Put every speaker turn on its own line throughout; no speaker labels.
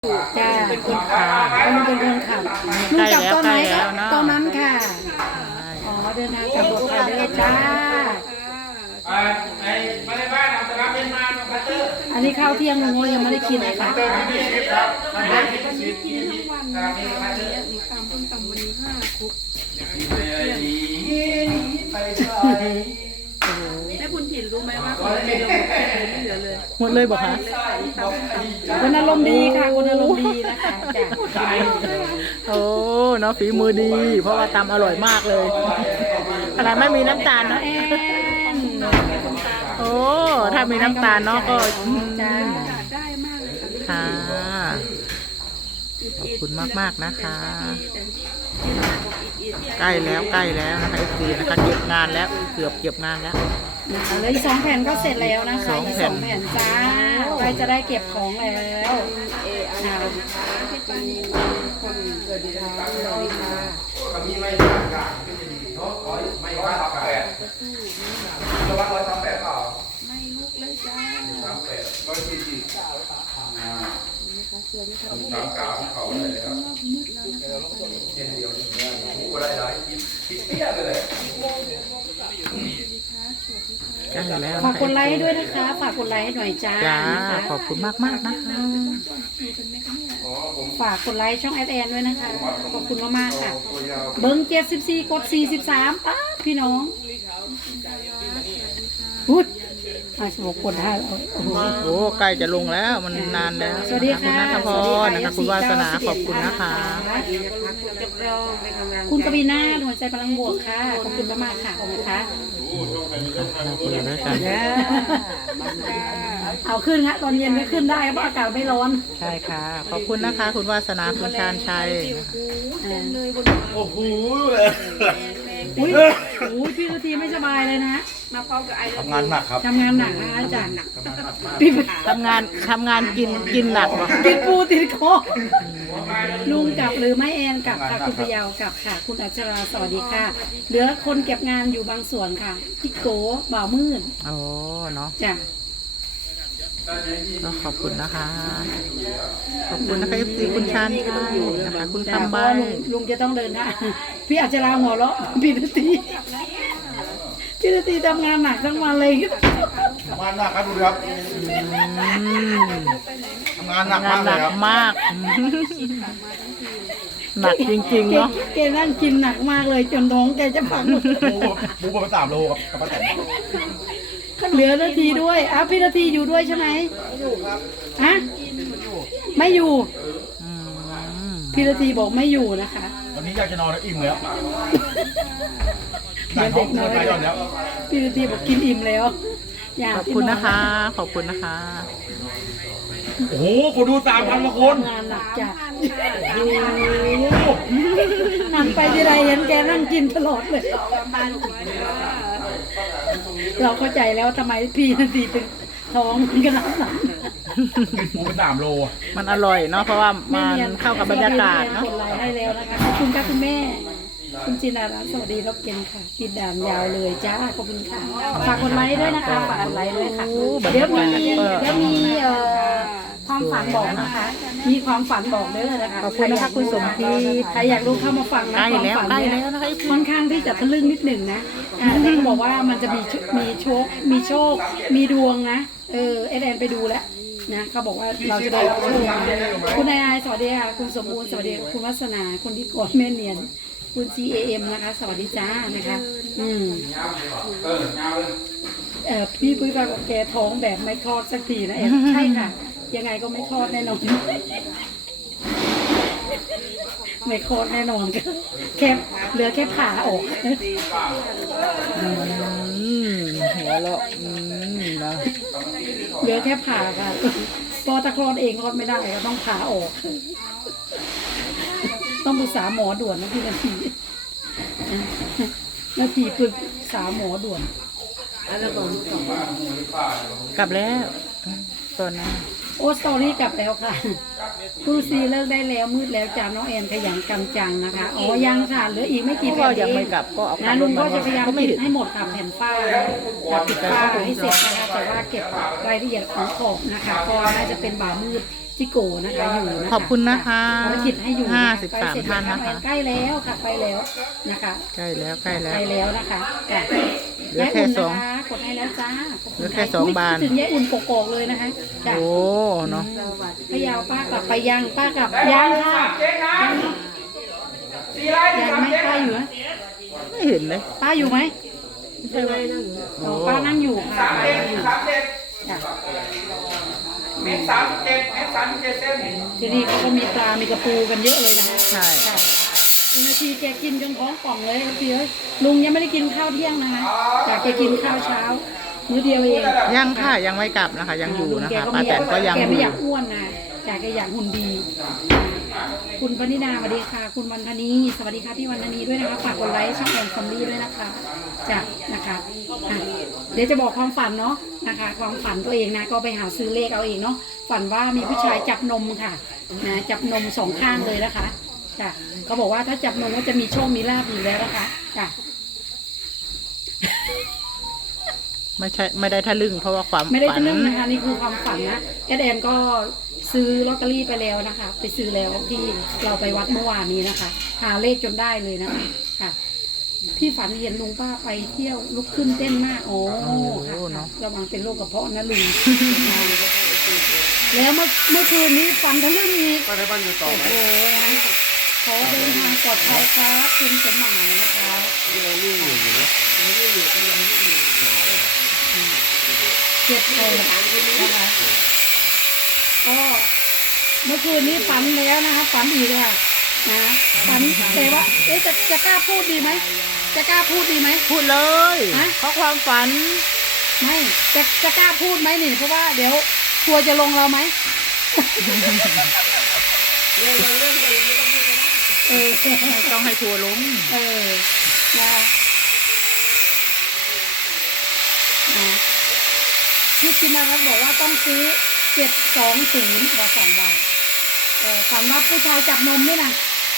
จ้า
เป็นคนขับ
ลุงเป็นคนขับลุงกลับตอนไหนครับตอนนั้นค่ะ อ๋อเดินทางกลับปลอดภัยด้วยจ้า
มาในบ้านเอาตะลับเป็นมาคัตเตอร์
อันนี้ข้าวเที่ยงลุงก็ยังไม่ได้กินนะคะ
เตอร์ที่ชีวิตครับทำงานที่ชีวิต
กินทั้งวันนะคะหนูตำต้มตำวันนี้5 คุกแม่บุญถิ่นรู้ไหมว่าของเราไม่เหลือเลย
หมดเลยบอกคะ คนอารมณ์ดีค่ะคนอารมณ์ดีนะคะจ้า
โอ้เนาะฝีมือดี เพราะว่าตำอร่อยมากเลยขนาดไม่มีน้ำตาลเนาะ
แอน
โอ้ถ้ามีน้ำตาลเนาะก็
จ้า
ได้มากเลย
ค่ะขอบคุณมากๆนะคะ ใกล้แล้วนะคะเอฟซีนะคะเก็บงานแล้วเกือบเก็บงานแล้ว
นะคะแล้วอีก2 แผ่นก็เสร็จแล้วนะคะ
สอง
อีก
แผ่น
2 แผ่นจ้าใกล้จะได้เก็บของแล้วค่ะ
คนเกิดเดือนธันวาคม
มีไม่ต่างกันก็จะดีเนาะไม่138จะวัด138เปล่า
ไม่ลุกเลยจ้า
38 14039ของเขาเลยแล้ว
มืดแล้วนะคะ
เช่นเดียวผู้ได้หลายคิดเปี้ยเลย
ใกล้แล้ว
ฝากกดไลค์ให้ด้วยนะคะ ฝากกดไลค์ให้หน่อยจ้า
จ้า
นะคะ
ขอบคุณมากนะคะ
อ๋อผม
ฝากกดไลค์ช่องแอดแอนด้วยนะคะ ขอบคุณมากๆค่ะ
ตัวยาว
เบิ้ง74กด43ป้าพี่น้องอุ๊ย56กดได้โอ้โห
โอ้ใกล้จะลงแล้วมันนานแล้ว
สวัสดี
คุณ
ค่ะ
นัทพรนะคะคุณวาสนาขอบคุณนะคะ
คุณกวีนาหัวใจพลังบวกค่ะ ขอบคุณมากๆค่ะนะคะ
เราคุยด้วยกัน
เอาขึ้นค่ะตอนเย็นไม่ขึ้นได้เพราะอากาศไม่ร้อน
ใช่ค่ะ ขอบคุณนะคะ คุณวาสนาคุณชาญชัย
เลยบน
โอ้โหเลย
อุ้ยอุ้ยพี่นาทีไม่สบายเลยนะ
มาพร้อมกับไอเลิฟ
ทำงานหนักครับ
ทำงานหนักนะคะอาจารย์พี่
ทำงานกินหนักวะ
กินปูติดคอลุงกลับหรือไม่แอนกลับค่ะคุณพยาวกลับค่ะ คุณอัชราสวัสดีค่ะ เหลือคนเก็บงานอยู่บางส่วนค่ะพี่โกบ่าวมืด
โอ้เนาะ
จ้ะ
ก็ขอบคุณนะคะ ขอบคุณนะคะ FC คุณชาญชัยนะคะคุณ
จ้ะ
คำ
เพ
ใบ
ราะว่าลุงจะต้องเดินทางพี่อัชราหัวเราะพี่นาทีพี่นาทีทำงานหนักทั้งวันเลย
ทำงานหนักครับดูครับทำงานหนัก
งาม
าน ก
ห
เล
นั
ย
ก
ครับ
มาก หนักจริงๆเนาะ
แกนั่งกินหนักมากเลยจนท้องแกจะพัง
หมูประมาณ3 โลครับป้าแตน
เหลือนาทีด้วยอ้าวพี่นาทีอยู่ด้วยใช่ไหมอยู่ครับฮะไม่อยู่
อืม
พี่นาทีบอกไม่อยู่นะคะ
วันนี้อยากจะนอนแล้วอิ่มแล้วหนักท้องเกินไปยอดแล้ว
พี่นาทีบอกกินอิ่มแล้วอยาก
ขอบคุณนะคะ ขอบคุณนะคะ
โอ้โหคนดู3,000 กว่าคน
ทำงานหนักจัด
โอ้โห
หันไปที่ไรเห็นแกนั่งกินตลอดเลย เราเข้าใจแล้วทำไมพี่นาทีถึงท้องขนาดนั้น
กินหมูเป็น3 โล
มันอร่อยเนาะเพราะว่ามันเข้ากับบรรยากาศเนาะ
กดไลค์ให้แล้วนะคะขอบคุณค่ะคุณแม่ คุณจินดารัตน์สวัสดีรบเกนค่ะติดด่านยาวเลยจ้าขอบคุณค่ะฝากกดไลค์ด้วยนะคะฝากกดไลค์ด้วยค่ะเดี๋ยวมีความฝันบอกนะคะ มีความฝันบอกเด้อนะคะ
ขอบคุณนะคะคุณสมพี
ใครอยากรู้เข้ามาฟังนะ
ใกล้
ความ
แล้ว
ฝัน
ใกล้
เนี่ย
แล้วนะคะ
ค่อนข้างที่จะทะลึ่งนิดหนึ่งนะแต่เขาบอกว่ามันจะมีโชคมีดวงนะแอนไปดูแล้วนะเขาบอกว่าเราจะได้รับโชคคุณนายสวัสดีค่ะคุณสมบูรณ์สวัสดีคุณวัฒนาคุณที่กดแม่เนียนคุณ GAM นะคะ สวัสดีจ้านะคะพี่ปุ้ยบอกว่าแกท้องแบบไม่คลอดสักทีนะใช่ค่ะ ยังไงก็ไม่คลอดแน่นอนไม่คลอดแน่นอนแค่เหลือแค่ผ่าออก
หัวเราะนะ
เหลือแค่ผ่าค่ะพอตะคลอดเองคลอดไม่ได้ก็ต้องผ่าออก ต้องปรึกษาหมอด่วนนะพี่นาทีปรึกษาหมอด่วน
กลับแล้วตอนนั้น
โอ้สตอรี่กลับแล้วค่ะคู่ซีเลิกได้แล้วมืดแล้วจ้าน้องแอนขยันกำจังนะคะอ๋อยังค่ะเหลืออีกไม่กี่
ก็
แผ่น
ยัง
เอ
ไม่
ง
กลับก็เอา
นะลุงก็จะพยายาม
ก็ไม่
ปิ
ถึ
ด
ง
ให้หมดค่ะแผ่นฝ้าปิดฝ้าให้เสร็จนะคะแต่ว่าเก็บรายละเอียดของขอบนะคะก็น่าจะเป็นบ่ามืดซิโกนะคะอยู่นะคะ
ขอบคุณนะคะ
ภารกิจให้อยู่
53ท่านนะคะ
ใกล้แล้วค่ะไปแล้วนะคะ
ใกล้แล้ว
ไปแล้วนะคะจ้ะ
เหลือแค่
ยาย
ส
อุ่
อน ง
นะคะกดให้แล้วจ้าขบคุณ
เหลือแค่
ค่ะ
สองบาน
คิดถึงยายอุ่นกกอกเลยนะคะจ้ะ
โอ้เนาะ
พะเยาวป้ากลับไปยังป้ากลับยังค่ะ
เจ๊งนะ
ยังเนอะ
สี่ไร่
ยัง
สาม
ไหม
เจ๊ง
ป้าอยู่ไหม
ไม่เห็นเลย
ป้าอยู่ไหม
ใช่ไหมนั่ง
โอ้ป้านั่งอยู่ค่ะ
สามเจ็ดสามเจ็ด
จ้ะ
เมตร37เมตร37เส้น
ที่นี่เขาก็มีปลา มีกระปูกันเยอะเลยนะคะ
ใช่
ค่ะคุณนาทีแกกินจนท้องป่องเลยครับพี่เอ้ยลุงยังไม่ได้กินข้าวเที่ยงนะคะจากแกกินข้าวเช้า มื้อเดียวเอง
ยังค่ะยังไม่กลับนะคะ ยังอยู่นะ
แก
คะ
ก็
ป้า
ไม่
แตนก็ยัง
แก
อ
ไม่
ยู่
อยากอ้วนนะจากแกอยากหุ่นดี คุณปณิดาสวัสดีค่ะ คุณวันธนีสวัสดีค่ะพี่วันธนีด้วยนะคะฝากกดไลค์ช่องแอนฟอมลี่ด้วยนะคะจ้ะนะคะอ่ะเดี๋ยวจะบอกความฝันเนาะนะคะ ความฝันตัวเองนะก็ไปหาซื้อเลขเอาเองเนาะฝันว่ามีผู้ชายจับนมค่ะนะจับนม2 ข้างเลยนะคะจ้ะเขาบอกว่าถ้าจับนมก็จะมีโชคมีลาภอยู่แล้วนะคะจ้ะ
ไม่ได้ทะลึ่งเพราะว่าความ
ไม่ได้
ฝั
ทะลึ่งนะคะนี่คือความฝันนะแอดแอนก็ซื้อลอตเตอรี่ไปแล้วนะคะ ไปซื้อแล้วที่เราไปวัดเมื่อวานนี้นะคะ หาเลขจนได้เลยนะคะค่ะ พี่ฝันเห็นลุงป้าไปเที่ยวลุกขึ้นเต้นมากโอ้ค่ะค่ะระวังเป็นโรคกระเพาะนะลุง แล้วเมื่อคืนนี้ฝันทะลึ่งอีก
ไปในบ้านอยู่ต่อ
โอ้
ไหม
โหนะขอเดินทางปลอดภัยครับคุณสมหมายนะคะเจ็บเลยนะคะก็เมื่อคืนนี้ฝันแล้วนะคะฝันอีกค่ะนะฝันแต่ว่าจะกล้าพูดดีไหมจะกล้าพูดดีไหม
พูดเลย
ฮะ
เพราะความฝัน
ไม่จะกล้าพูดไหมนี่เพราะว่าเดี๋ยวทัวร์จะลงเราไหมเออ
ไม่ต้องให้ทัวร์ลง
เออนะพี่จินนารัตน์บอกว่าต้องซื้อ720บาท2 บาทฝันว่าผู้ชายจับนมนี่นะ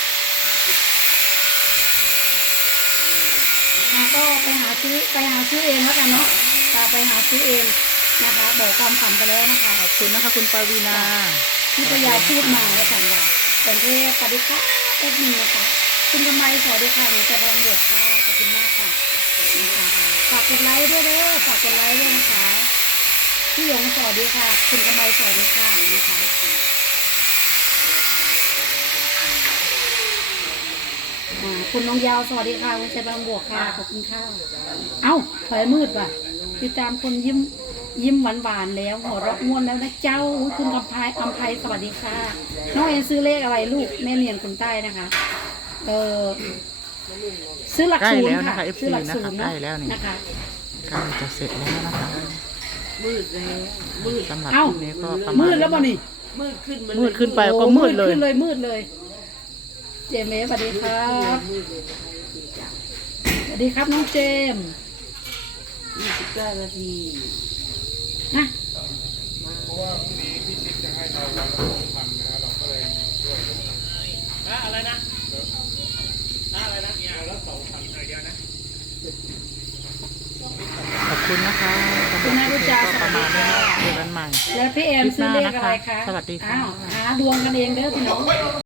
ก็ไปหาซื้อเองแล้วกันเนาะไปหาซื้อเองนะคะ บอกความฝันไปแล้วนะคะ
ขอบคุณนะคะ คุณปาวีนา
ที่พยายพูดมาแล้วสั่งว่าเป็นเทพสวัสดีค่ะเอ็ดมินนะคะคุณกำไมสวัสดีค่ะหนูแต่พลังเดือดค่ะขอบคุณมากค่ะฝากกดไลค์ด้วยเด้อฝากกดไลค์ด้วยนะคะพี่หยงสวัสดีค่ะคุณกำไมสวัสดีค่ะนะคะคุณน้องยาวสวัสดีค่ะคุณชัยบางบวกค่ะขอบคุณค่ะเอ้าถอยมืดว่ะติดตามคนยิ้มหวานๆแล้วหัวเราะม่วนแล้วนะเจ้าคุณอัมภัยสวัสดีค่ะน้องเอ็นซื้อเลขอะไรลูกแม่เรียนคนใต้นะคะซื้อหลัก
ใกล้
ศูน
แล้ว
ย์
นะ
ค่ะ
คะ FC
ซื้อหลัก
นะ
ศู
คะ
นย์
ใกล้แล้วนี่
นะคะ
ใกล้จะเสร็จแล้วนะคะ
มืดแล้วมืด
สำหรับ
เอ้า
คลิปนี้ก็ประมาณ
มืดแล้วบ่นี่
มืดขึ้น
มืดขึ้นไปก็มืดเลย
ขึ้นเลยมืดเลยเจมส์สวัสดีครับ
มืดเลยจ้ะ
สวัสดีครับน้องเจมส์
29 นาที
นะ
ขอบคุณนะคะ
คุณนารุจาส
ประ
วัส
มา
ดี
ณนี้
ค่ะ
เจอกันใหม่
แล้วพี่แอมซื้อเลขอะไรคะ
สวัสดีค่ะ
อ้าวหาดวงกันเองเด้อพี่น้อง